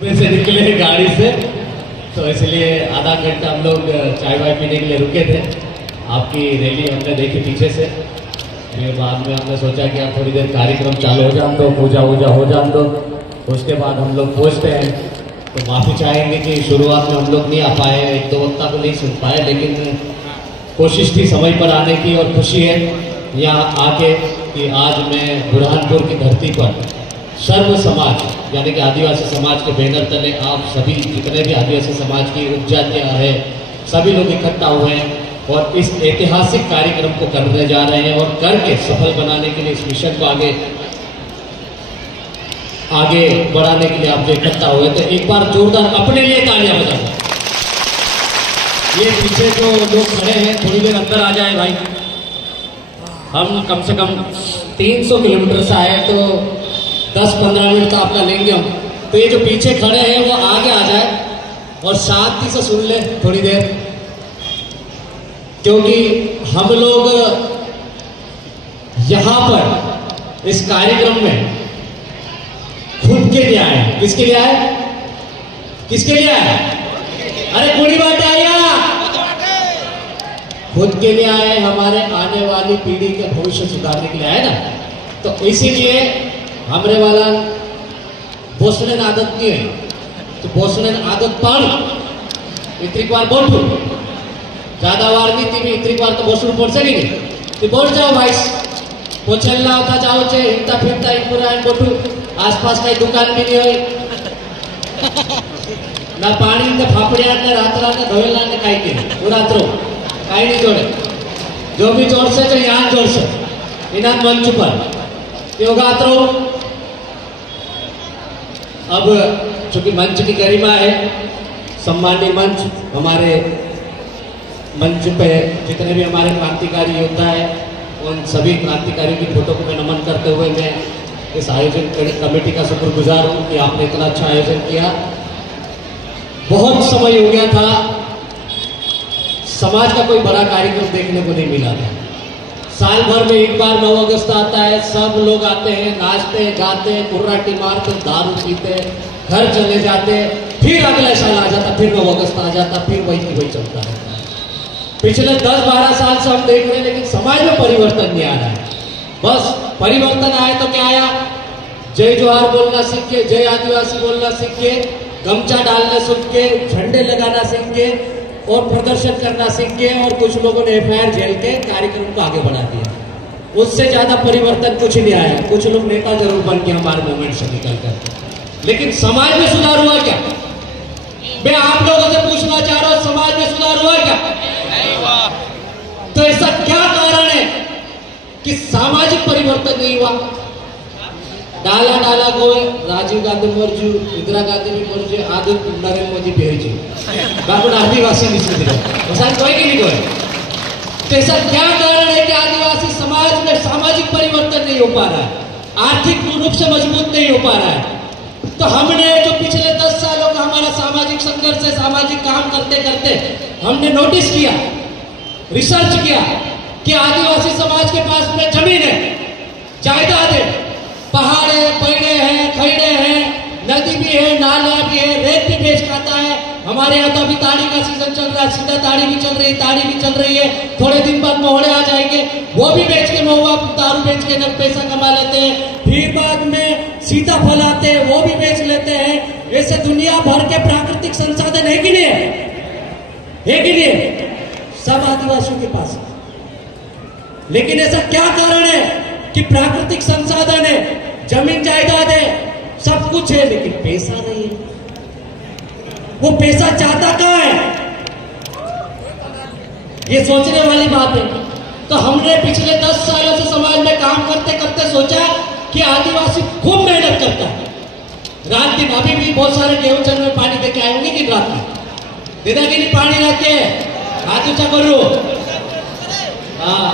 से निकले गाड़ी से, तो इसलिए आधा घंटा हम लोग चाय वाय पीने के लिए रुके थे। आपकी रैली हमने देखी पीछे से, फिर बाद में हमने सोचा कि आप थोड़ी देर कार्यक्रम चालू हो जाए तो पूजा वूजा हो जाए तो उसके बाद हम लोग पहुँचते हैं। तो माफ़ी चाहेंगे कि शुरुआत में हम लोग नहीं आ पाए, एक दो वक्ता को नहीं सुन पाए, लेकिन कोशिश थी समय पर आने की। और खुशी है यहाँ आके कि आज मैं बुरहानपुर की धरती पर सर्व समाज यानी कि आदिवासी समाज के बैनर तले आप सभी जितने भी आदिवासी समाज की उपजातियाँ हैं सभी लोग इकट्ठा हुए हैं और इस ऐतिहासिक कार्यक्रम को करने जा रहे हैं और करके सफल बनाने के लिए इस मिशन को आगे बढ़ाने के लिए आप जो इकट्ठा हुए, तो एक बार जोरदार अपने लिए तालियां बजाएं। ये पीछे जो लोग खड़े हैं थोड़ी देर अंदर आ जाए भाई, हम कम से कम 300 किलोमीटर से आए तो 10-15 मिनट तो आपका लेंगे हम। तो ये जो पीछे खड़े हैं वो आगे आ जाए और शांति से सुन ले थोड़ी देर, क्योंकि हम लोग यहां पर इस कार्यक्रम में खुद के लिए आए। किसके लिए आए? किसके लिए आए? अरे पूरी बात आया, खुद के लिए आए, हमारे आने वाली पीढ़ी के भविष्य सुधारने के लिए आए ना। तो इसीलिए हमरे वाला बोसने आदत नहीं है, तो बोसने आदत पाड़ इतनी बार बोलू ज्यादा बार नहीं थी, इतनी बार तो बोसू पड़ सकेगी तो बोल जाओ भाई, पोछलना होता जाओ चे हिंता फिरता एक पूरा बोटू आसपास कहीं दुकान भी नहीं हो ना पानी ने फाफड़िया ने रातरा ने धोएला ने कहीं नहीं पूरा त्रो कहीं नहीं जोड़े, जो भी जोड़ से जो यहाँ जोड़ से इना मंच पर योगा त्रो। अब चूंकि मंच की गरिमा है, सम्मानीय मंच, हमारे मंच पे जितने भी हमारे क्रांतिकारी योद्धा है उन सभी क्रांतिकारियों की फोटो को मैं नमन करते हुए मैं इस आयोजन कमेटी का शुक्रगुजार हूँ कि आपने इतना अच्छा आयोजन किया। बहुत समय हो गया था समाज का कोई बड़ा कार्यक्रम देखने को नहीं मिला था। साल भर में एक बार 9 अगस्त आता है, सब लोग आते हैं, नाचते हैं, गाते हैं, कुर्राटी मारते, दारू पीते, घर चले जाते, फिर अगला साल आ जाता, फिर 9 अगस्त आ जाता, फिर वही की वही चलता रहता है। पिछले 10-12 साल से हम देख रहे हैं, लेकिन समाज में परिवर्तन नहीं आ रहा है। बस परिवर्तन आए तो क्या आया? जय जोहार बोलना सीख के, जय आदिवासी बोलना सीख के, गमछा डालना सीख के, झंडे लगाना सीख के और प्रदर्शन करना सीख के, और कुछ लोगों ने FIR झेल के कार्यक्रम को आगे बढ़ा दिया। उससे ज्यादा परिवर्तन कुछ नहीं आया। कुछ लोग नेता जरूर बन के हमारे मूवमेंट से निकल कर, लेकिन समाज में सुधार हुआ क्या? मैं आप लोगों से पूछना चाह रहा हूं, समाज में सुधार हुआ क्या? तो ऐसा क्या कारण है कि सामाजिक परिवर्तन नहीं हुआ? डाला डाला गोए, राजीव गांधी मरजू, इंदिरा गांधी भी मरजू, आदि नरेंद्र मोदी भेजू, बाकी आदिवासी नहीं कोई की नहीं कोई। तो ऐसा क्या कारण है कि आदिवासी समाज में सामाजिक परिवर्तन नहीं हो पा रहा है, आर्थिक रूप से मजबूत नहीं हो पा रहा है? तो हमने जो पिछले 10 सालों का हमारा सामाजिक संघर्ष है, सामाजिक काम करते करते हमने नोटिस किया, रिसर्च किया कि आदिवासी समाज के पास में जमीन है, जायदाद है, पहाड़ है, पेड़े हैं, खैड़े हैं, नदी भी है, नाला भी है, रेत भी बेच खाता है। हमारे यहाँ तो अभी ताड़ी का सीजन चल रहा है, सीधा ताड़ी भी चल रही है, ताड़ी भी चल रही है, थोड़े दिन बाद मोहड़े आ जाएंगे, वो भी बेच के महुआ दारू बेच के जब पैसा कमा लेते हैं, फिर बाद में सीताफल आते हैं वो भी बेच लेते हैं। ऐसे दुनिया भर के प्राकृतिक संसाधन है कि नहीं है कि नहीं? सब आदिवासियों के पास है। लेकिन ऐसा क्या कारण है कि प्राकृतिक संसाधन है, जमीन जायदाद है, सब कुछ है, लेकिन पैसा नहीं है? वो पैसा चाहता कहां है? ये सोचने वाली बात है। तो हमने पिछले 10 सालों से समाज में काम करते करते सोचा कि आदिवासी खूब मेहनत करता है, रात दिन। अभी भी बहुत सारे गेहूं चल में पानी देके आए होंगे कि रात में देदा कि नहीं पानी रखे, हाथ ऊंचा करो। हाँ,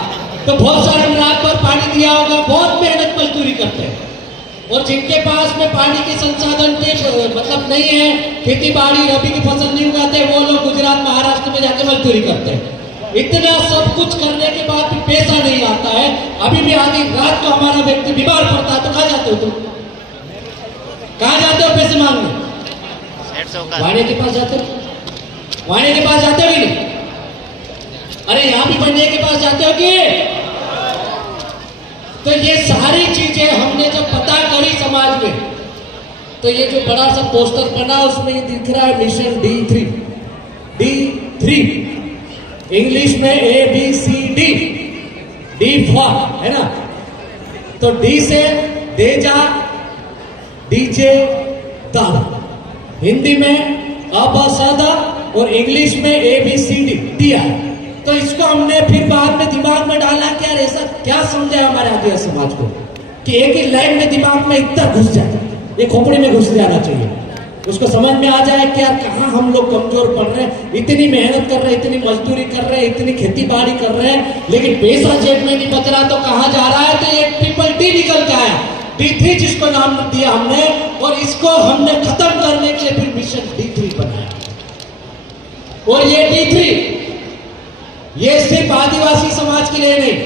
तो बहुत सारे रात भर पानी दिया होगा, बहुत मेहनत मजदूरी करते हैं। और जिनके पास में पानी के संसाधन के मतलब नहीं है, खेती बाड़ी रबी की फसल नहीं उगाते, वो लोग गुजरात महाराष्ट्र में जाके मजदूरी करते हैं। इतना सब कुछ करने के बाद भी पैसा नहीं आता है। अभी भी आधी रात को हमारा व्यक्ति बीमार पड़ता है तो कहाँ जाते हो तुम? कहाँ जाते हो पैसे मांगने? चौकात वाणी के पास जाते हो? वाणी के पास जाते हो कि नहीं? अरे यहाँ भी बनने के पास जाते हो कि? तो ये सारी चीजें हमने जब पता करी समाज में, तो ये जो बड़ा सा पोस्टर बना उसमें ये दिख रहा है मिशन D3 इंग्लिश में ABCD, D फॉर है ना, तो D से देजा, डीजे, दादा, हिंदी में अबसदा और इंग्लिश में ABCD दिया। तो इसको हमने फिर बाद में दिमाग में डाला कि यार ऐसा क्या समझे हमारे आदिवासी समाज को कि एक ही लाइन में दिमाग में इतना घुस जाए, ये खोपड़ी में घुस जाना चाहिए, उसको समझ में आ जाए कि यार कहाँ हम लोग कमजोर पड़ रहे हैं, इतनी मेहनत कर रहे हैं, इतनी मजदूरी कर रहे हैं, इतनी खेती बाड़ी कर रहे हैं, लेकिन पैसा जेब में नहीं बच रहा, तो कहाँ जा रहा है? तो ये D निकल के आया, D3 जिसको नाम दिया हमने, और इसको हमने खत्म करने के लिए फिर मिशन D3 बनाया। और ये D3 ये सिर्फ आदिवासी समाज के लिए नहीं,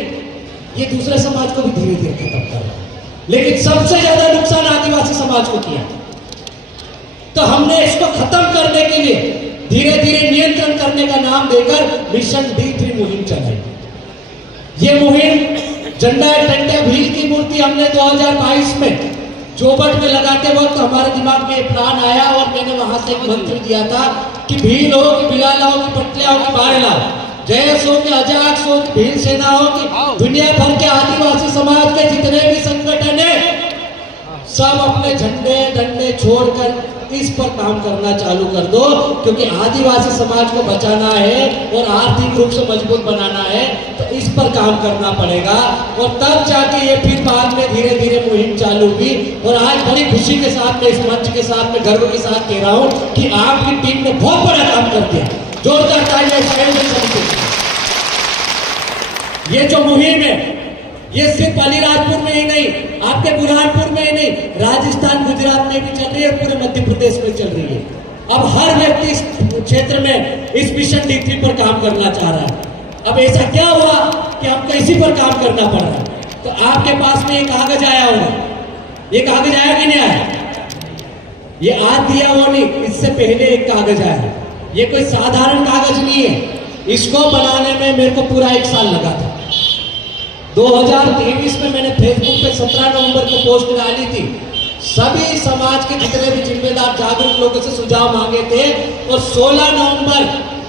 ये दूसरे समाज को भी धीरे धीरे खत्म कर रहा है, लेकिन सबसे ज्यादा नुकसान आदिवासी समाज को किया। तो हमने इसको खत्म करने के लिए धीरे धीरे नियंत्रण करने का नाम देकर मिशन D3 मुहिम चलाई। ये मुहिम झंडा टंडे भील की मूर्ति हमने 2022 में चौबट में लगाते वक्त हमारे दिमाग में प्लान आया, और मैंने वहां से एक मंत्र दिया था कि भील हो कि बिलाल हो कि पटलिया हो कि बारेला, जयस हो कि अजाक्स हो कि भील सेना हो कि दुनिया भर के आदिवासी समाज के जितने भी संगठन है, सब अपने झंडे डंडे छोड़कर इस पर काम करना चालू कर दो, क्योंकि आदिवासी समाज को बचाना है और आर्थिक रूप से मजबूत बनाना है, तो इस पर काम करना पड़ेगा। और तब जाके ये फिर बाद में धीरे धीरे मुहिम चालू हुई, और आज बड़ी खुशी के साथ में इस मंच के साथ में गर्व के साथ कह रहा हूं कि आपकी टीम ने बहुत बड़ा काम कर दिया। जोरदार तालियां। ये जो मुहिम है ये सिर्फ अलीराजपुर में ही नहीं, आपके बुरहानपुर में ही नहीं, राजस्थान गुजरात में भी चल रही है, पूरे मध्य प्रदेश में चल रही है। अब हर व्यक्ति इस क्षेत्र में इस मिशन D3 पर काम करना चाह रहा है। अब ऐसा क्या हुआ कि हमको इसी पर काम करना पड़ रहा है? तो आपके पास में एक कागज आया होगा, ये कागज आया कि नहीं आया? ये आज दिया हुआ नहीं, इससे पहले एक कागज आया। ये कोई साधारण कागज नहीं है, इसको बनाने में मेरे को पूरा 1 साल लगा था। 2023 में मैंने फेसबुक पे 17 नवंबर को पोस्ट डाली थी, सभी समाज के जितने भी जिम्मेदार जागरूक लोगों से सुझाव मांगे थे, और 16 नवंबर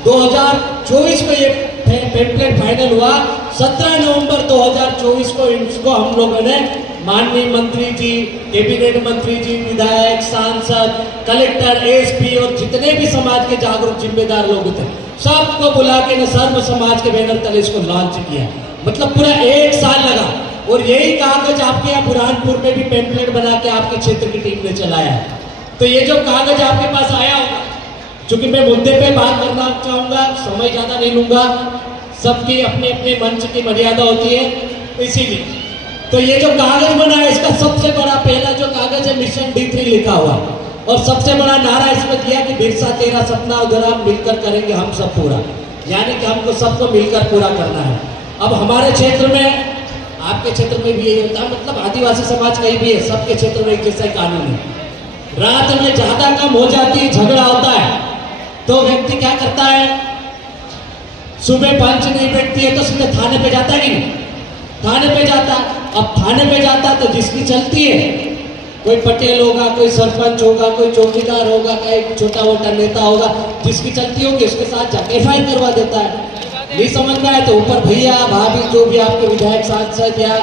2024 को ये पेम्पलेट फाइनल हुआ। 17 नवंबर 2024 को इसको हम लोगों ने माननीय मंत्री जी, कैबिनेट मंत्री जी, विधायक, सांसद, कलेक्टर, एसपी और जितने भी समाज के जागरूक जिम्मेदार लोग थे, सबको बुला के सर्व समाज के बैनर तले इसको लॉन्च किया। मतलब पूरा 1 साल लगा, और यही कागज आपके यहाँ बुरहानपुर में भी पेम्पलेट बना के आपके क्षेत्र की टीम ने चलाया है। तो ये जो कागज आपके पास आया होगा, चूंकि मैं मुद्दे पे बात करना चाहूंगा, समय ज्यादा नहीं लूंगा, सबकी अपने अपने मंच की मर्यादा होती है, तो इसीलिए तो ये जो कागज बना है इसका सबसे बड़ा पहला जो कागज है मिशन D3 लिखा हुआ, और सबसे बड़ा नारा इसमें दिया कि बिरसा तेरा सपना उधर हम मिलकर करेंगे हम सब पूरा, यानी कि हमको सबको मिलकर पूरा करना है। अब हमारे क्षेत्र में, आपके क्षेत्र में भी यही होता है, मतलब आदिवासी समाज कहीं भी है, सबके क्षेत्र में एक जैसा ही कानून है। रात में ज्यादा कम हो जाती है, झगड़ा होता है, तो व्यक्ति क्या करता है, सुबह पंच नहीं बैठती है तो सीधे थाने पे जाता है कि नहीं? थाने पे जाता। अब थाने पे जाता तो जिसकी चलती है, कोई पटेल होगा, कोई सरपंच होगा, कोई चौकीदार होगा, कोई छोटा मोटा नेता होगा, जिसकी चलती होगी उसके साथ जाके FIR करवा देता है। नहीं समझ में आए तो ऊपर भैया भाभी जो भी आपके विधायक सांसद या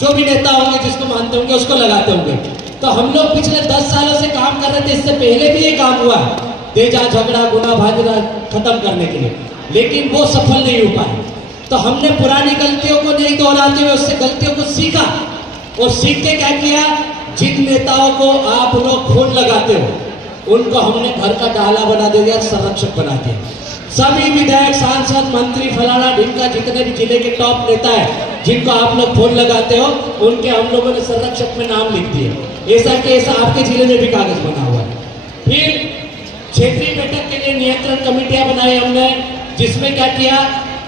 जो भी नेता होंगे जिसको मानते होंगे उसको लगाते होंगे। तो हम लोग पिछले 10 सालों से काम कर रहे थे, इससे पहले भी ये काम हुआ तेजा झगड़ा गुना भागना खत्म करने के लिए, लेकिन वो सफल नहीं हो पाए। तो हमने पुरानी गलतियों को नहीं दोहराते हुए उससे गलतियों को सीखा, और सीख के क्या किया, जिन नेताओं को आप लोग फोन लगाते हो उनको हमने घर का डाला बना दिया, संरक्षक बना दिया। सभी विधायक सांसद मंत्री फलाना ढिमका जितने भी जिले के टॉप नेता है जिनको आप लोग फोन लगाते हो, उनके हम लोगों ने संरक्षक में नाम लिख दिए। ऐसा कि ऐसा आपके जिले में भी कागज बना हुआ है। फिर क्षेत्रीय बैठक के लिए नियंत्रण कमेटियां बनाई हमने, जिसमें क्या किया,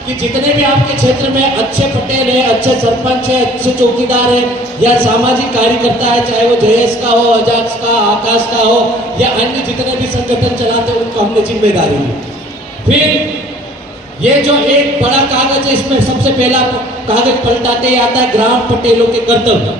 कि जितने भी आपके क्षेत्र में अच्छे पटेल है, अच्छे सरपंच है, अच्छे चौकीदार है या सामाजिक कार्यकर्ता है, चाहे वो जयेश का हो, अजाक्स का, आकाश का हो या अन्य जितने भी संगठन चलाते हैं, उनको हमने जिम्मेदारी ली। फिर ये जो एक बड़ा कागज है, इसमें सबसे पहला कागज पलटाते ही आता है ग्राम पटेलों के कर्तव्य।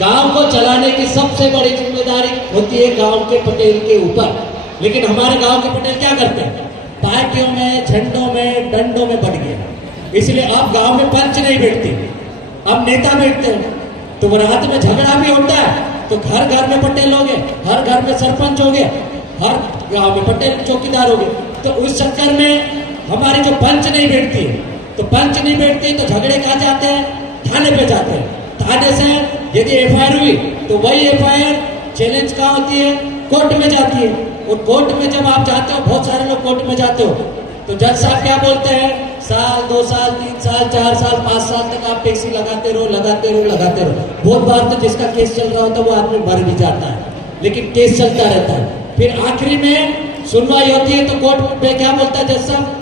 गांव को चलाने की सबसे बड़ी जिम्मेदारी होती है गांव के पटेल के ऊपर। लेकिन हमारे गांव के पटेल क्या करते हैं? पार्टियों में, झंडों में, डंडों में बढ़ गए। इसलिए अब गांव में पंच नहीं बैठती, अब नेता बैठते हैं। तो रात में झगड़ा भी होता है तो घर घर में पटेल हो गए, हर घर में सरपंच हो गए, हर गांव में पटेल चौकीदार हो गए। तो उस चक्कर में हमारी जो पंच नहीं बैठती है, तो पंच नहीं बैठती तो झगड़े कहाँ जाते हैं? थाने पे जाते हैं। थाने से यदि एफआईआर हुई तो वही एफआईआर चैलेंज कहाँ होती है? कोर्ट में जाती है। और कोर्ट में जब आप जाते हो, बहुत सारे लोग कोर्ट में जाते हो, तो जज साहब क्या बोलते हैं? साल, 2 साल, 3 साल, 4 साल, 5 साल तक आप टैक्सी लगाते रहो, लगाते रहो, लगाते रहो। बहुत बार तो जिसका केस चल रहा होता है वो आदमी मर भी जाता है, लेकिन केस चलता रहता है। फिर आखिरी में सुनवाई होती है तो कोर्ट पे क्या बोलता है जज साहब?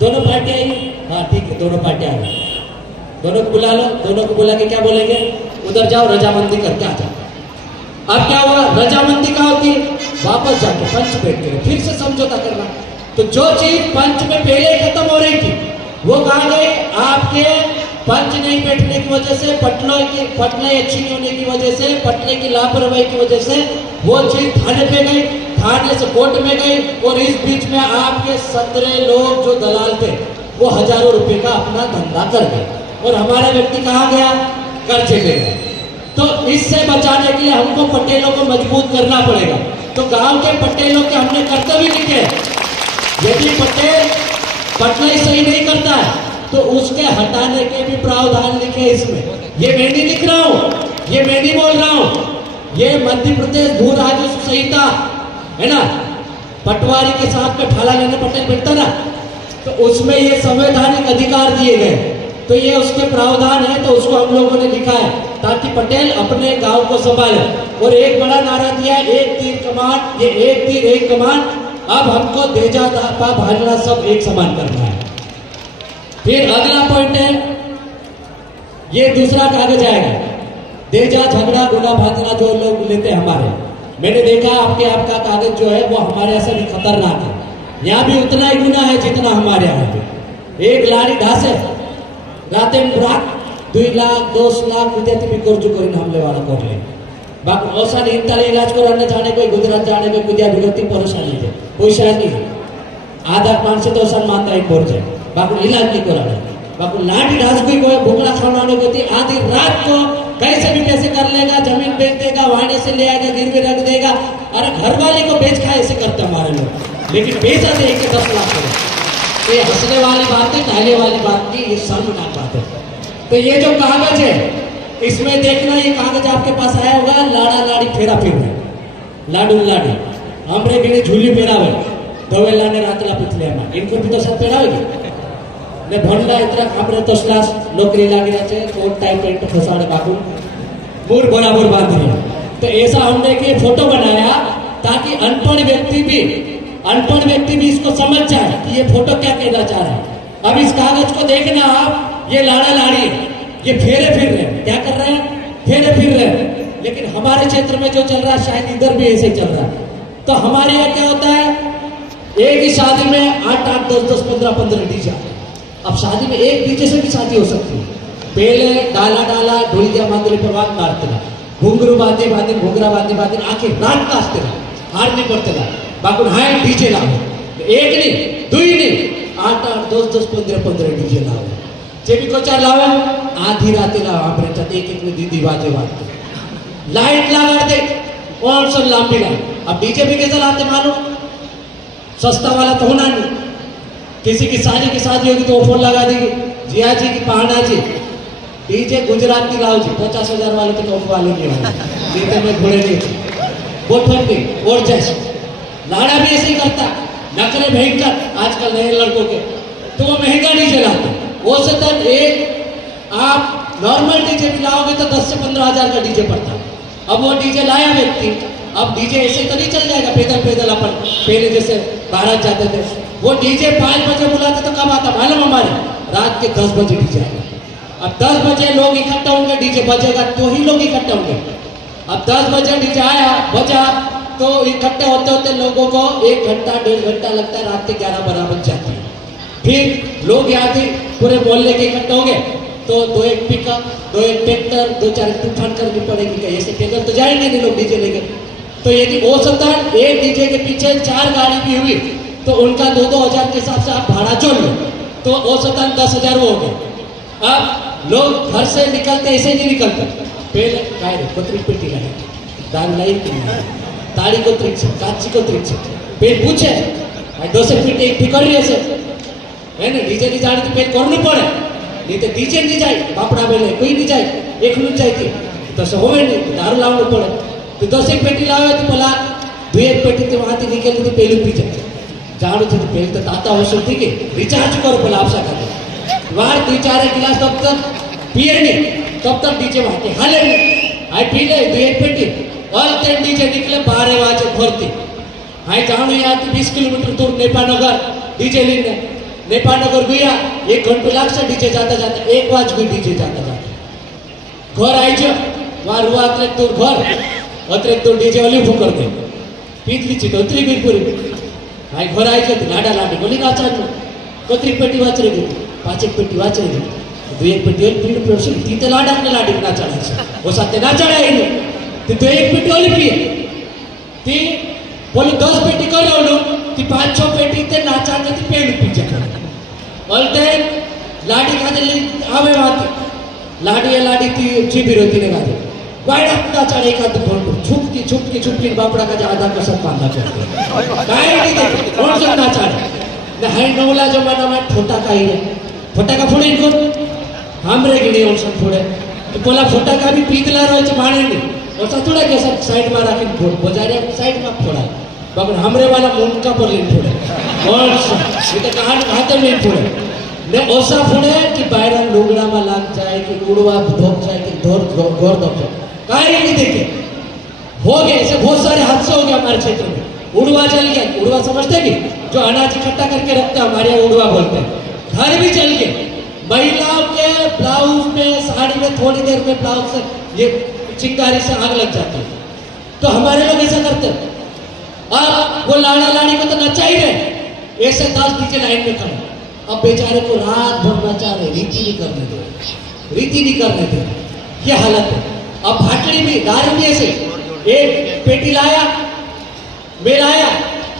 दोनों पार्टी आई, हाँ ठीक है, दोनों पार्टी आ गई, दोनों को बुला लो। दोनों को बुला के क्या बोलेंगे? उधर जाओ, रजामंदी करके आ जाओ। अब क्या हुआ? रजामंदी कहाँ होती है? वापस जाके पंच बैठ के फिर से समझौता करना। तो जो चीज पंच में पहले खत्म हो रही थी वो कहाँ गई? आपके पंच नहीं बैठने की वजह से, पटले अच्छी नहीं होने की वजह से, पटले की लापरवाही की वजह से वो चीज थाने पे गई, थाने से कोर्ट में गई। और इस बीच में आपके 17 लोग जो दलाल थे वो हजारों रुपए का अपना धंधा कर गए और हमारा व्यक्ति कहाँ गया? कर्जे पे गया। तो इससे बचाने के लिए हमको पटेलों को मजबूत करना पड़ेगा। तो गांव के पटेलों के हमने कर्तव्य लिखे। यदि पटेल पटलाई सही नहीं करता है तो उसके हटाने के भी प्रावधान लिखे इसमें। ये मैं नहीं लिख रहा हूं, ये मैं नहीं बोल रहा हूं, ये मध्य प्रदेश भू राजस्व संहिता है ना, पटवारी के साथ में ठाला लेने पटेल बैठता ना, तो उसमें ये संवैधानिक अधिकार दिए गए। तो ये उसके प्रावधान है, तो उसको हम लोगों ने लिखा है ताकि पटेल अपने गांव को संभाले। और एक बड़ा नारा दिया, एक तीर कमान, ये एक तीर एक कमान। अब हमको देजा दापा भाजना सब एक समान करना है। फिर अगला पॉइंट है, ये दूसरा कागज आएगा, देजा झगड़ा गुना भाजना जो लोग लेते हैं हमारे। मैंने देखा आपका कागज जो है वो हमारे यहाँ से भी खतरनाक है। यहाँ भी उतना ही गुना है जितना हमारे यहाँ है। एक लारी ढासे राते रात 2 लाख 10 लाख विद्यार्थी भी कर्ज कर हमले वाला कर ले औसान इंताले इलाज कराने जाने कोई गुजरात जाने में कुदिया विगति परेशानी है, पैसा नहीं आधार कार्ड से तो औसान मानता है बोर जाए बाकू इलाज नहीं कराने बाकू लाठी ढास कोई भूखड़ा खाने को थी आधी रात को कैसे भी कैसे कर लेगा, जमीन बेच देगा, वाहने से ले आएगा, गिरवी रख देगा। अरे घर वाले को बेच खाए ऐसे करते हमारे लोग, लेकिन बेचा दे के 10 लाख करो। तो ये हंसने वाली बात है, कहने वाली बात नहीं, ये शर्मनाक बात है। तो ये जो कागज है इसमें देखना, ये कागज आपके पास आया होगा, लाड़ा लाड़ी फेरा फिर लाडू लाड़ी हमरे बिने झूली फेरावे दवेला ने रातला पिछले इनको भी तो सब फेरावेगी ने भंडा इतना हमरे 10 लाख नौकरी लागी रहे कोट टाइप पेंट फसाने बाकू मूर बराबर बांध दिया। तो ऐसा हमने एक फोटो बनाया ताकि अनपढ़ व्यक्ति भी इसको समझ जाए कि ये फोटो क्या कहना चाह रहा है। अब इस कागज को देखना आप, ये लाड़ा लाड़ी ये फेरे फिर रहे, क्या कर रहे हैं? फेरे फिर रहे। लेकिन हमारे क्षेत्र में जो चल रहा है शायद इधर भी ऐसे चल रहा है। तो हमारे यहाँ क्या होता है, एक ही शादी में 8-8, 10-10, 15-15 डीजे। अब शादी में एक डीजे से भी शादी हो सकती है। पहले डाला ढोलिया बांधले पे बात मारते घुंगरू बांधे घुंगरा बांधे आखिर रात नाचते हार नहीं पड़ते बाकुन हाय डीजे लाओ, एक नहीं 2 नहीं 8-8, 10-10, 15-15 डीजे लाओ। जेबी को चार लावे आधी रात लाओ आप एक में दीदी बाजे लाइट लगा दे और सब लांबी ला। अब डीजे भी कैसे लाते मालूम, सस्ता वाला तो होना नहीं। किसी की शादी होगी तो वो फोन लगा देगी, जिया जी की पहाड़ा जी डीजे गुजरात की लाओ जी, 50,000 वाले तो टॉप वाले नहीं होंगे, डीजे में घोड़े नहीं वो ठंड नहीं। और जैसे लाड़ा भी ऐसे ही करता, नकले भयंकर आजकल नए लड़कों के, तो वो महंगा डीजे लाते। वो सतत एक आप नॉर्मल डीजे भी लाओगे तो 10 से 15 हजार का डीजे पड़ता। अब वो डीजे लाया व्यक्ति अब डीजे ऐसे तो नहीं चल जाएगा पैदल पैदल अपन पहले जैसे बारात जाते थे। वो डीजे 5 बजे बुलाते तो कब आता मालूम हमारे? रात के 10 बजे डीजे आएगा। अब 10 बजे लोग इकट्ठा होंगे, डीजे बजेगा तो ही लोग इकट्ठे होंगे। अब 10 बजे डीजे आया बजा तो इकट्ठे होते होते लोगों को 1 घंटा 1.5 घंटा लगता है, रात के 11-12 बज जाती है। फिर लोग यहाँ थे पूरे मोहल्ले के इकट्ठे होंगे तो 2-1 पिकअप 2-1 ट्रैक्टर 2-4 तूफान करनी पड़ेगी। ऐसे पैदल तो जाएंगे नहीं लोग डीजे लेके। तो यदि औसतन एक डीजे के पीछे 4 गाड़ी भी हुई तो उनका 2-2 हजार के हिसाब से आप भाड़ा जोड़ लो तो औसतन 10,000 हो गए। अब लोग घर से निकलते ऐसे नहीं निकलते, पहले काय रे कोतरी पेटी लाए दाल लाई की ताड़ी को त्रिक से काची को त्रिक से पेट पूछे भाई 200 फीट एक फिकर रही है ना डीजे नहीं जाने तो पेट करने पड़े नहीं तो डीजे नहीं जाए बापड़ा बेले कोई नहीं जाए एक लूट जाती तो सब होवे नहीं दारू लावने पड़े तो 10 पेटी लावे तो पला 2 पेटी तो वहां निकली थी पहले पी जाए जाड़ू थी पहले तो ताता हो ठीक है रिचार्ज करो पहले आपसा कर वहां 2-4 गिलास तब तक पिए नहीं तब तक डीजे वहां के हाले नहीं आई पी ले 2 पेटी और तेन डीजे निकले 12 बजे भरती आई जाणू यहाँ 20 किलोमीटर दूर नेपानगर डीजे लेने नेपानगर गया 1 घंटे लाग से डीजे जाता जाता 1 वाज भी डीजे जाता जाता घर आई जो वहां रुआ दूर घर दूर डीजे वाली फुकर दे पीतली चित उतरी गई पूरी आई घर आई जो लाडा लाडी बोली नाचा कोतरी पेटी वाच रही 5 पेटी वाच रही 2 पेटी और पीड़ पे ती तो लाडा ने लाडी नाचा वो साथे नाचा आई ती 2 पेटी वाली पिए ती बोली 10 पेटी कर लो ती 5-6 पेटी ते नाचा ती पेड़ पीछे बोलते लाडी खाते आवे वाती लाडी ती चिबी रोती ने गाते वाइड अपना चढ़े का तो छुपकी बापड़ा का आधा कसम बांधा करते काय नहीं देखते कौन सा ना चढ़े न है नौला जमाना में फोटा का ही है फोटा का फोड़े इनको हमरे की नहीं औसन फोड़े तो बोला फोटा का भी पीतला रहे छ माने नहीं और थोड़ा के सब साइड में रखी बजारे साइड में फोड़ा मगर हमरे वाला मुंह का पर ले फोड़े और ये तो कहां में फोड़े ने ओसा फोड़े कि बायरन लुगड़ा में लाग जाए कि उड़वा धोक जाए कि घोर दब जाए काहे नहीं देखे हो गए ऐसे बहुत सारे हादसे हो गए हमारे क्षेत्र में उड़वा जल गया उड़वा समझते नहीं जो अनाज इकट्ठा करके रखते हैं हमारे यहाँ उड़वा बोलते हैं घर भी जल गए महिलाओं के ब्लाउज में साड़ी में थोड़ी देर में ब्लाउज से ये चिंगारी से आग लग जाती है तो हमारे लोग ऐसा करते अब वो लाड़ा लाड़ी को तो नचा ही रहे ऐसे 10 डीजे लाइन में खड़े अब बेचारे को रात भर नचा रहे रीति नहीं करने दे ये हालत है। अब भाटड़ी भी दारू भी ऐसे एक पेटी लाया मैं लाया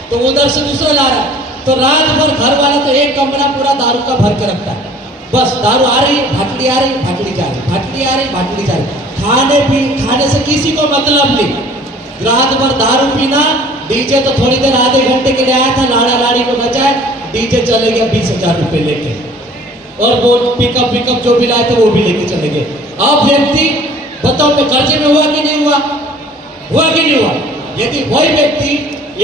तो उधर से दूसरा ला रहा तो रात भर घर वाला तो एक कमरा पूरा दारू का भर के रखता है बस दारू आ रही भाटड़ी आ रही भाटड़ी जा रही भाटड़ी आ रही भाटड़ी जा रही खाने से किसी को मतलब नहीं रात भर दारू पीना डीजे तो थोड़ी देर आधे घंटे के लिए आया था लाड़ा लाड़ी को बचाए डीजे चले गया 20,000 रुपए लेके और वो पिकअप जो भी लाए थे वो भी लेके चले गए। अब व्यक्ति बताओ मैं कर्जे में हुआ कि नहीं हुआ कि नहीं हुआ? यदि वही व्यक्ति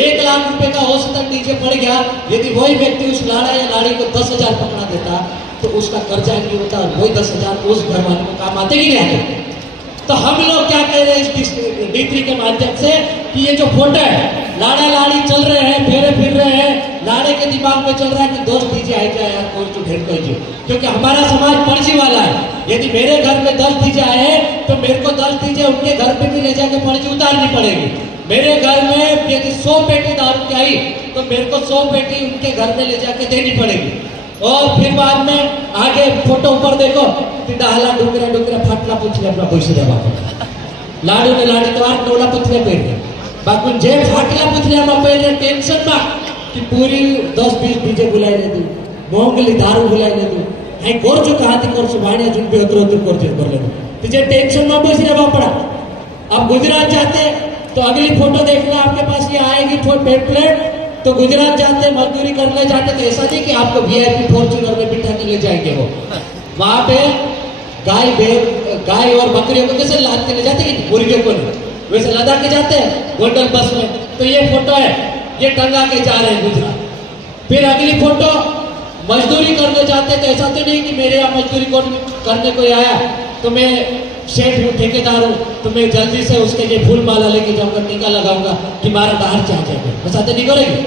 1 लाख रुपए का औसतन डीजे पड़ गया यदि वही व्यक्ति उस लाड़ा या लाड़ी को 10,000 पकड़ा देता तो उसका कर्जा नहीं होता और वही 10,000 उस घर वाले को काम आते ही नहीं आते। तो हम लोग क्या कह रहे हैं इस D3 के माध्यम से कि ये जो फोटो है लाड़ा लाड़ी चल रहे हैं फेरे फिर रहे हैं लाड़े के दिमाग में चल रहा है कि दोस्त डीजे आए जाए यार कोई तो ढेर कोई क्योंकि हमारा समाज पर्ची वाला है। यदि मेरे घर में 10 डीजे आए हैं तो मेरे को 10 डीजे उनके घर पे भी ले जाके पर्ची उतारनी पड़ेगी। मेरे घर में यदि 100 पेटी दारू की आई तो मेरे को 100 पेटी उनके घर में ले जाके देनी पड़ेगी। और फिर बाद में आगे फोटो ऊपर देखो डाला डुगरा फाटला पूछले अपना पैसे देवा लाडू ने लाड़ी तो आठ नौला पुतले पहन बाकी जे फाटला पुतले में पहले टेंशन में कि पूरी 10-20 डीजे बुलाई ले दू मोंगली दारू बुलाई ले दू है गोर जो कहा थी कोर्स वाणिया जुन पे उतरो कर ले दू तुझे टेंशन में बेच रहा पड़ा। अब गुजरात जाते तो अगली फोटो देखना आपके पास ये आएगी टेम्पलेट तो गुजरात जाते मजदूरी करने जाते तो ऐसा नहीं कि आपको VIP फॉर्च्यूनर में बिठा के ले जाएंगे वो वहां पे गाय और बकरियों को कैसे लाद के ले जाते हैं मुर्गियों को नहीं वैसे लदा के जाते हैं गोल्डन बस में। तो ये फोटो है ये टंगा के जा रहे हैं गुजरात। फिर अगली फोटो मजदूरी करने जाते तो ऐसा तो नहीं कि मेरे यहाँ मजदूरी करने कोई आया तो मैं सेठ हूँ, ठेकेदार हूँ, तो मैं जल्दी से उसके लिए फूल माला लेके जाऊंगा, टीका लगाऊंगा कि मारा दार चाह जाएगा, बस आते नहीं करेंगे।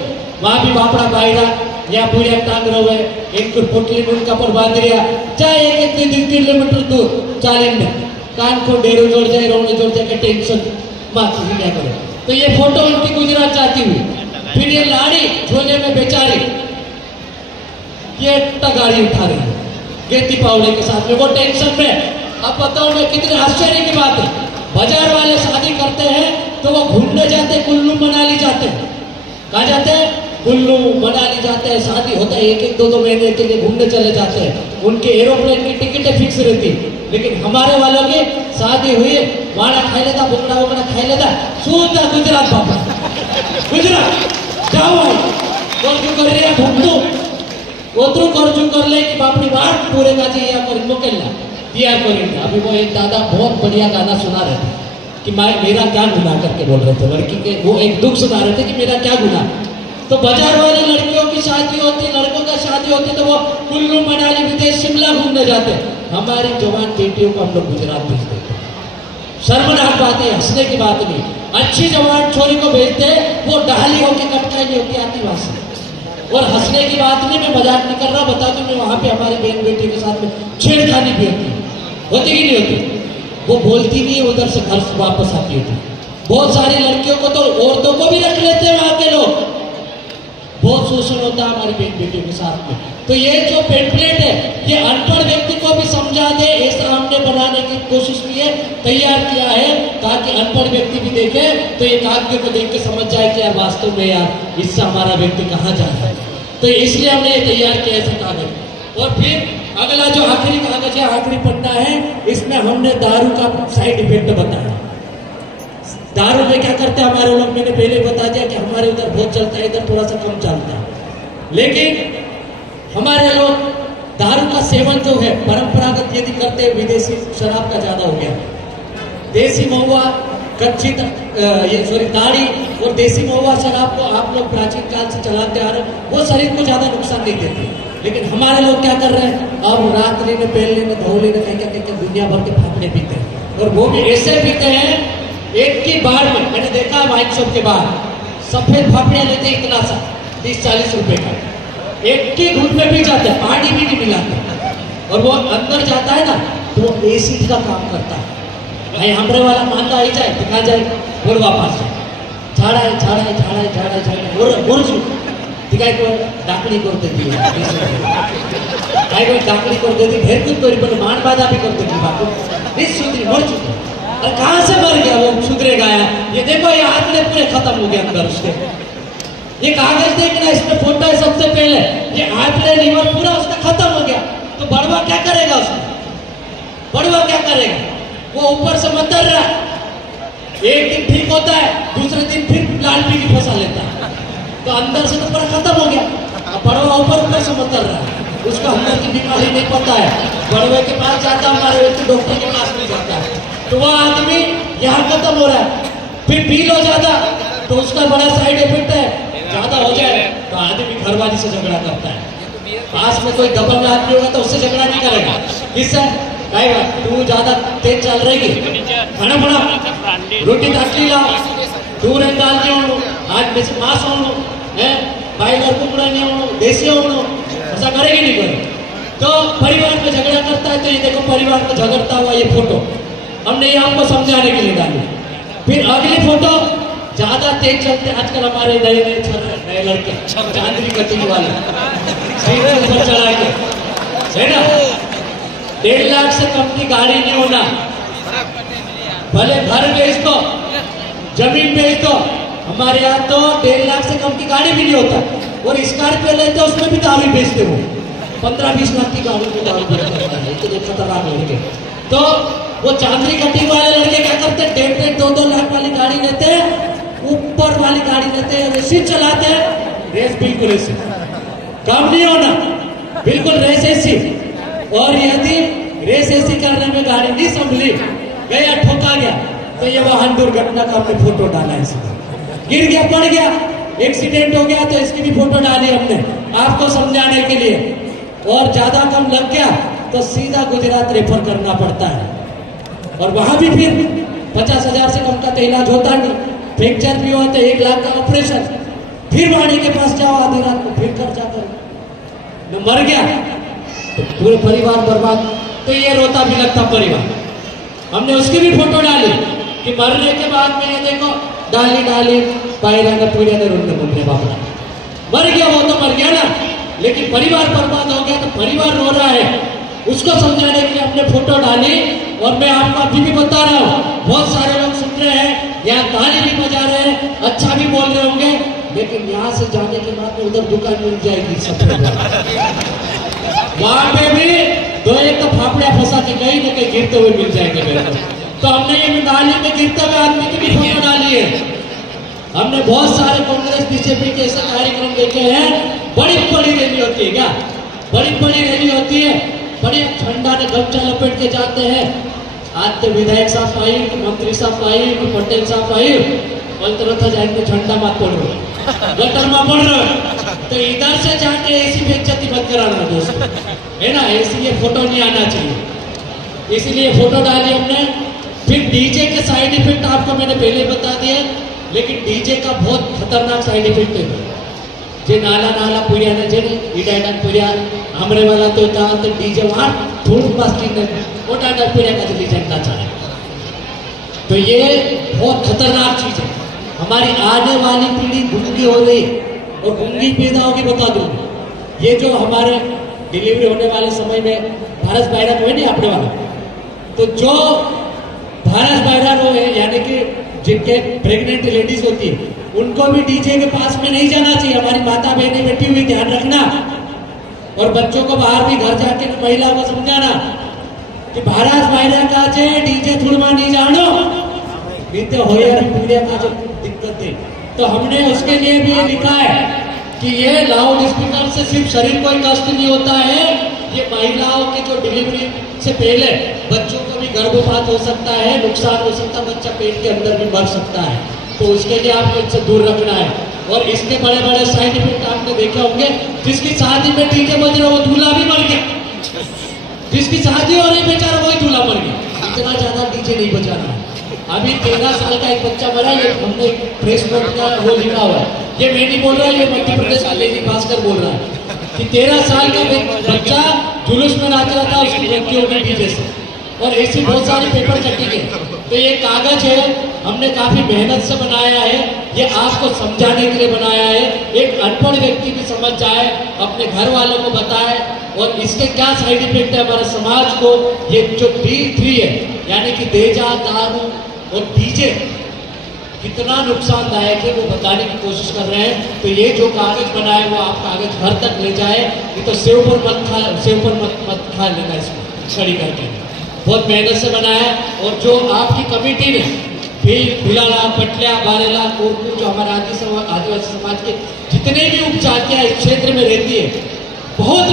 वहाँ भी बापड़ा बायरा या पूरे टांग रहे एक पोटली में उनका पर बांध दिया, चाहे एक 3 किलोमीटर दूर चालीन में कान को डेरो जोड़ जाए, रोने जोड़ जाए, टेंशन बात क्या करो। तो ये फोटो उनकी गुजरात जाती हुई, फिर ये लाड़ी झोले में बेचारी ये गाड़ी उठा रही है गेती पावड़े के साथ में, वो टेंशन में। अब बताओ मैं कितने आश्चर्य की बात है, बाजार वाले शादी करते हैं तो वो घूमने जाते, कुल्लू मनाली जाते हैं। कहाँ जाते हैं? कुल्लू मनाली जाते हैं। शादी होता है 1-2 महीने के लिए घूमने चले जाते हैं, उनके एरोप्लेन की टिकटें फिक्स रहती। लेकिन हमारे वालों की शादी हुई, वाड़ा खाई लेता, बोकड़ा वोकड़ा खाई लेता, सूता गुजरात बापा गुजरात जाओ कर्जू कर रही है भूखू ओतरू कर्जू कर ले कि बापड़ी बात पूरे का जी या कर मोकेला दिया करेंगे। अभी वो एक दादा बहुत बढ़िया गाना सुना रहे थे कि मेरा क्या गुनाह करके बोल रहे थे, लड़की के वो एक दुख सुना रहे थे कि मेरा क्या गुनाह। तो बाजार वाली लड़कियों की शादी होती, लड़कों का शादी होती तो वो कुल्लू मनाली विदेश शिमला घूमने जाते। हमारी जवान बेटियों को हम लोग गुजरात भेज देते। शर्मनाक बात है, हंसने की बात नहीं। अच्छी जवान छोरी को भेजते, वो डहाली होके कटकाई नहीं होती आदिवासी। और हंसने की बात नहीं, मैं मजाक नहीं कर रहा, बता दूं मैं वहां पे हमारी बहन बेटी के साथ में छेड़खानी भी होती कि नहीं होती। वो बोलती नहीं, उधर से घर वापस आती होती। बहुत सारी लड़कियों को तो औरतों को भी रख लेते हैं वहां के लोग, बहुत शोषण होता है हमारी बहन बेटियों के साथ में। तो ये जो पेम्पलेट है ये अनपढ़ व्यक्ति को भी समझा दे, ऐसा हमने बनाने की कोशिश की है, तैयार किया है, ताकि अनपढ़ व्यक्ति भी देखे तो ये कागज को देख के समझ जाए कि यार वास्तव में यार इससे हमारा व्यक्ति कहाँ जा रहा है। तो इसलिए हमने ये तैयार किया ऐसा कागज। और फिर अगला जो आखिरी कागज है, आखिरी पन्ना है, इसमें हमने दारू का साइड इफेक्ट बताया। दारू में क्या करते हैं हमारे लोग, मैंने पहले बता दिया कि हमारे उधर बहुत चलता है, इधर थोड़ा सा कम चलता है। लेकिन हमारे लोग दारू का सेवन जो है परंपरागत यदि करते हैं, विदेशी शराब का ज्यादा हो गया। देसी महुआ कच्ची ताड़ी और देसी महुआ शराब को आप लोग प्राचीन काल से चलाते आ रहे हैं, वो शरीर को ज्यादा नुकसान नहीं देती। लेकिन हमारे लोग क्या कर रहे हैं, अब रात्रि में पहले में धोले में कहीं दुनिया भर के फाफड़े पीते हैं, और वो भी ऐसे पीते हैं एक की बार में। मैंने देखा वाइन शॉप के बाहर सफेद फाफड़ियां लेते इतना सा 30-40 रुपए का, एक की घूट में पी जाते हैं, पानी भी नहीं मिलाते। और वो अंदर जाता है ना तो वो एसिड का काम करता है। भाई हमरे वाला मानता ही जाए, दिखा जाए और वापस झाड़ा है झाड़ा है झाड़ा है झाड़ा है झाड़ा और गुरजू दिखाई को डाकड़ी कर देती है, भाई कोई डाकड़ी कर देती, ढेर कुछ करी पर मान बाधा भी कर देती बापू नहीं सुधरी मर चुकी। अरे कहाँ से मर गया वो, सुधरेगा यार। ये देखो ये आंकड़े पूरे खत्म हो गए अंदर उसके। ये कागज देखना, इसमें फोटो है सबसे पहले, ये आंकड़े लीवर पूरा उसका खत्म हो गया। तो बड़वा क्या करेगा उसमें, बड़वा क्या करेगा, वो ऊपर से मतर रहा, एक दिन ठीक होता है, दूसरे दिन फिर लाल पी की फंसा लेता है। तो अंदर से तो पूरा खत्म हो गया। अब बड़वा ऊपर से मतर रहा है, उसका अंदर की बीमारी नहीं पता है, बड़वे के पास जाता है, हमारे व्यक्ति डॉक्टर के पास नहीं जाता है। तो वह आदमी यहाँ खत्म हो रहा है। फिर पी लो ज्यादा तो उसका बड़ा साइड इफेक्ट है, ज्यादा हो जाए तो आदमी घरवाली से झगड़ा करता है। पास में कोई दबंग आदमी होगा तो उससे झगड़ा नहीं करेगा, किससे, तू ज्यादा तेज चल रही खाना बना रोटी ताकली लाओ, दूर डाल दियो, आज में से मांस होनो है, बाइलर कुकड़ा नहीं होनो, देसी होनो, ऐसा करेगी नहीं करे। तो परिवार में झगड़ा करता है। तो ये देखो परिवार में झगड़ता हुआ ये फोटो हमने ये आपको समझाने के लिए डाली। फिर अगली फोटो ज्यादा तेज चलते आजकल हमारे नए लड़के चांदनी कटिंग वाले सीट के ऊपर चढ़ा के, है ना, 1.5 लाख से कम की गाड़ी नहीं होना, भले घर बेच दो, जमीन बेच दो। हमारे यहाँ तो 1.5 लाख से कम की गाड़ी भी नहीं होता, और स्कॉर्पियो लेते उसमें भी दारू बेचते हो, 15-20 लाख की गाड़ी में दारू बेचते हैं, इतने खतरनाक लड़के। तो वो चांदनी कटिंग वाले लड़के क्या करते हैं, 1.5 2 लाख वाली गाड़ी लेते हैं, ऊपर वाली गाड़ी लेते हैं, रेसिंग चलाते हैं, रेस बिल्कुल ऐसी कम नहीं होना, बिल्कुल रेस ऐसी। और यदि रेस ऐसी करने में गाड़ी नहीं संभली गया, ठोका गया, तो ये वाहन दुर्घटना का हमने फोटो डाला है, गिर गया, पड़ गया, एक्सीडेंट हो गया, तो इसकी भी फोटो डाली हमने आपको समझाने के लिए। और ज्यादा कम लग गया तो सीधा गुजरात रेफर करना पड़ता है। और वहां भी फिर 50,000 से कम का तो इलाज होता नहीं, फ्रैक्चर भी हुआ तो 1 लाख का ऑपरेशन, फिर वाणी के पास जाओ आधी रात को, फिर खर्चा करो, न मर गया तो पूरे परिवार बर्बाद। तो ये रोता भी लगता परिवार। हमने उसकी भी फोटो डाली कि मरने के बाद में ये देखो डाली पायरा ने पूजा ने रोने बोलने बाबा मर गया, वो तो मर गया ना, लेकिन परिवार बर्बाद हो गया तो परिवार रो रहा है, उसको समझाने के लिए हमने फोटो डाली। और मैं आपको अभी भी बता रहा हूँ, बहुत सारे लोग सुन रहे हैं, यहाँ ताली भी बजा रहे हैं, अच्छा भी बोल रहे होंगे, लेकिन यहाँ से जाने के बाद में उधर दुकान मिल जाएगी सब वहां पे भी 2-1 तो फाफड़िया फंसा के कहीं न कहीं गिरते हुए मिल जाएंगे मेरे को। तो हमने ये नाली में गिरते हुए आदमी की भी फोटो डाली है। हमने बहुत सारे कांग्रेस बीजेपी के ऐसे कार्यक्रम देखे हैं, बड़ी बड़ी रैली होती है, क्या बड़ी बड़ी रैली होती है, बड़े झंडा ने गमछा लपेट के जाते हैं। आज तो विधायक साहब आई, मंत्री साहब आई, पटेल साहब आई, बोलते रहता जाएंगे झंडा मत पड़ रहे गटर में पड़ रहे, तो इधर से जाके ऐसी बेइज्जती मत कराना दोस्तों, है ना, इसलिए फोटो नहीं आना चाहिए, इसीलिए फोटो डाली हमने। फिर डीजे के साइड इफेक्ट आपको मैंने पहले बता दिए, लेकिन डीजे का बहुत खतरनाक साइड इफेक्ट है। जे नाला पुरिया ने जे ईडाडा पुरिया हमरे वाला तो था तो डीजे वहां थोड़ी पास की ओटा पुरिया का डीजे ना चले, तो ये बहुत खतरनाक चीज है। हमारी आने वाली पीढ़ी गूंगी हो गई और गूंगी पैदा होगी, बता दूं। ये जो हमारे डिलीवरी होने वाले समय में भारत बायरा हुए नहीं अपने वाला, तो जो भारत बायरा है यानी कि जिनके प्रेग्नेंट लेडीज होती है, उनको भी डीजे के पास में नहीं जाना चाहिए। हमारी माता बहनें बैठी हुई, ध्यान रखना। और बच्चों को बाहर भी घर जाके महिला को समझाना कि भारत बायरा का जे डीजे थुड़मा नहीं जानो बीते हो पीढ़िया का जो दिक्कत है। तो हमने उसके लिए भी ये लिखा है कि ये लाउड स्पीकर से सिर्फ शरीर को ही कष्ट नहीं होता है, ये महिलाओं की जो डिलीवरी से पहले बच्चों को भी गर्भपात हो सकता है, नुकसान हो सकता है, बच्चा पेट के अंदर भी मर सकता है। तो उसके लिए आपको इससे दूर रखना है। और इसके बड़े बड़े साइड इफेक्ट आपने देखे होंगे, जिसकी शादी में डीजे बज रहा वो दूल्हा भी मर गया, जिसकी शादी हो रही बेचारा वही दूल्हा मर गया। इतना ज्यादा डीजे नहीं बजाना है। अभी 13 साल का एक बच्चा मरा, ये हमने प्रेस नोट का वो लिखा हुआ है, ये मैं नहीं बोल रहा, ये मध्य प्रदेश का लेडी भास्कर बोल रहा है कि 13 साल का बच्चा जुलूस में नाच रहा था उसकी मृत्यु हो गई डीजे से। और ऐसी बहुत सारी पेपर कटिंग है। तो ये कागज है, हमने काफी मेहनत से बनाया है, ये आपको समझाने के लिए बनाया है, एक अनपढ़ व्यक्ति भी समझ जाए, अपने घर वालों को बताए और इसके क्या साइड इफेक्ट है हमारे समाज को। ये जो D3 है यानी कि देजा, दारू और डीजे कितना नुकसानदायक है वो बताने की कोशिश कर रहे हैं। तो ये जो कागज बना है वो आप कागज घर तक ले जाए, ये तो सेव पर मत खा लेना, इसको छड़ी करके बहुत मेहनत से बनाया। और जो आपकी कमेटी ने भिलाला, पटलिया, बारेला, कोटपुर, जो हमारे आदिवासी समाज के जितने भी उपजातियां इस क्षेत्र में रहती है, बहुत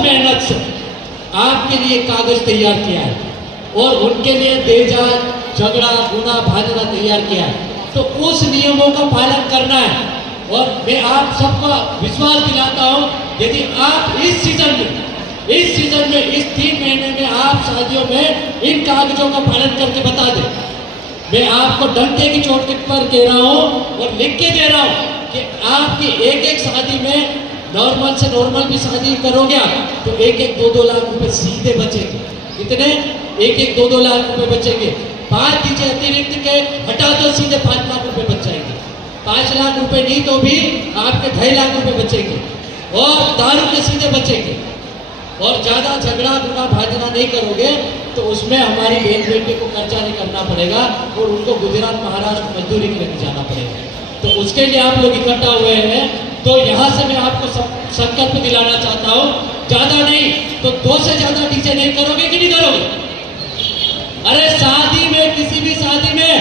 मेहनत से आपके लिए कागज तैयार किया है और उनके लिए देजा, झगड़ा, गुना, भाजना तैयार किया है। तो उस नियमों का पालन करना है। और मैं आप सबको विश्वास दिलाता हूं, यदि आप इस सीजन में इस 3 महीने में आप शादियों में इन कागजों का पालन करके बता दें, मैं आपको डंके की चोट पर कह रहा हूं और लिख के दे रहा हूं कि आपकी एक शादी में नॉर्मल से नॉर्मल भी शादी करोगे आप तो 1-2 लाख रुपए सीधे बचेंगे। कितने? 1-2 लाख रुपए बचेंगे। 5 डीजे अतिरिक्त के हटा दो, सीधे 5 लाख रुपए बच जाएंगे। 5 लाख रुपए नहीं तो भी आपके 2.5 लाख रुपए बचेंगे और दारू के सीधे बचेंगे। और ज्यादा झगड़ा, गुना, भाजना नहीं करोगे तो उसमें हमारी बहन बेटी को कर्जा नहीं करना पड़ेगा और उनको गुजरात, महाराष्ट्र मजदूरी के लिए जाना पड़ेगा। तो उसके लिए आप लोग इकट्ठा हुए हैं। तो यहाँ से मैं आपको संकल्प दिलाना चाहता हूँ, ज्यादा नहीं तो 2 से ज्यादा डीजे नहीं करोगे कि नहीं करोगे? अरे शादी में, किसी भी शादी में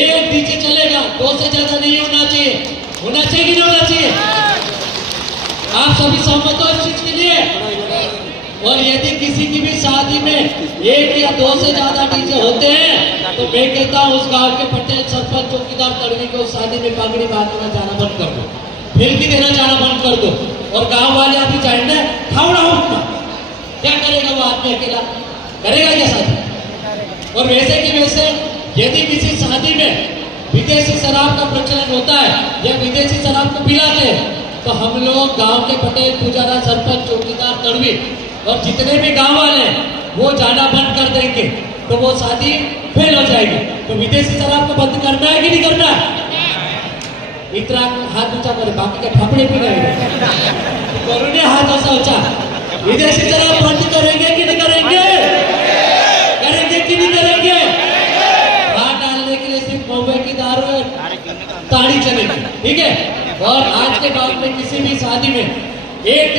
1 डीजे चलेगा, 2 से ज्यादा नहीं होना चाहिए। होना चाहिए कि नहीं होना चाहिए? आप सभी सहमत हो इस चीज के लिए? और यदि किसी की भी शादी में 1 या 2 से ज्यादा डीजे होते हैं तो मैं कहता हूँ उस गांव के पटेल, सरपंच, चौकीदार, तड़वी को उस शादी में पगड़ी बांधना जाना बंद कर दो, फिल्म देना जाना बंद कर दो। और गांव वाले अभी जाएंगे खावड़ा उठना, क्या करेगा वो आदमी? अकेला करेगा क्या शादी? और वैसे की वैसे यदि किसी शादी में विदेशी शराब का प्रचलन होता है या विदेशी शराब को पिलाते हैं तो हम लोग गांव के पटेल, पुजारा, सरपंच, चौकीदार, तड़वी और जितने भी गांव वाले हैं वो जाना बंद कर देंगे, तो वो शादी फेल हो जाएगी। तो विदेशी शराब को बंद करना है कि नहीं करना है? इतना हाथ ऊंचा करे, बाकी के फाफड़े भी नहीं करोगे हाथ ऐसा ऊंचा। विदेशी शराब बंद करेंगे कि नहीं करेंगे? करेंगे कि नहीं करेंगे? हाथ डालने के लिए सिर्फ महुए की दारू ताड़ी चलेगी, ठीक है। और आज के गांव में किसी भी शादी में एक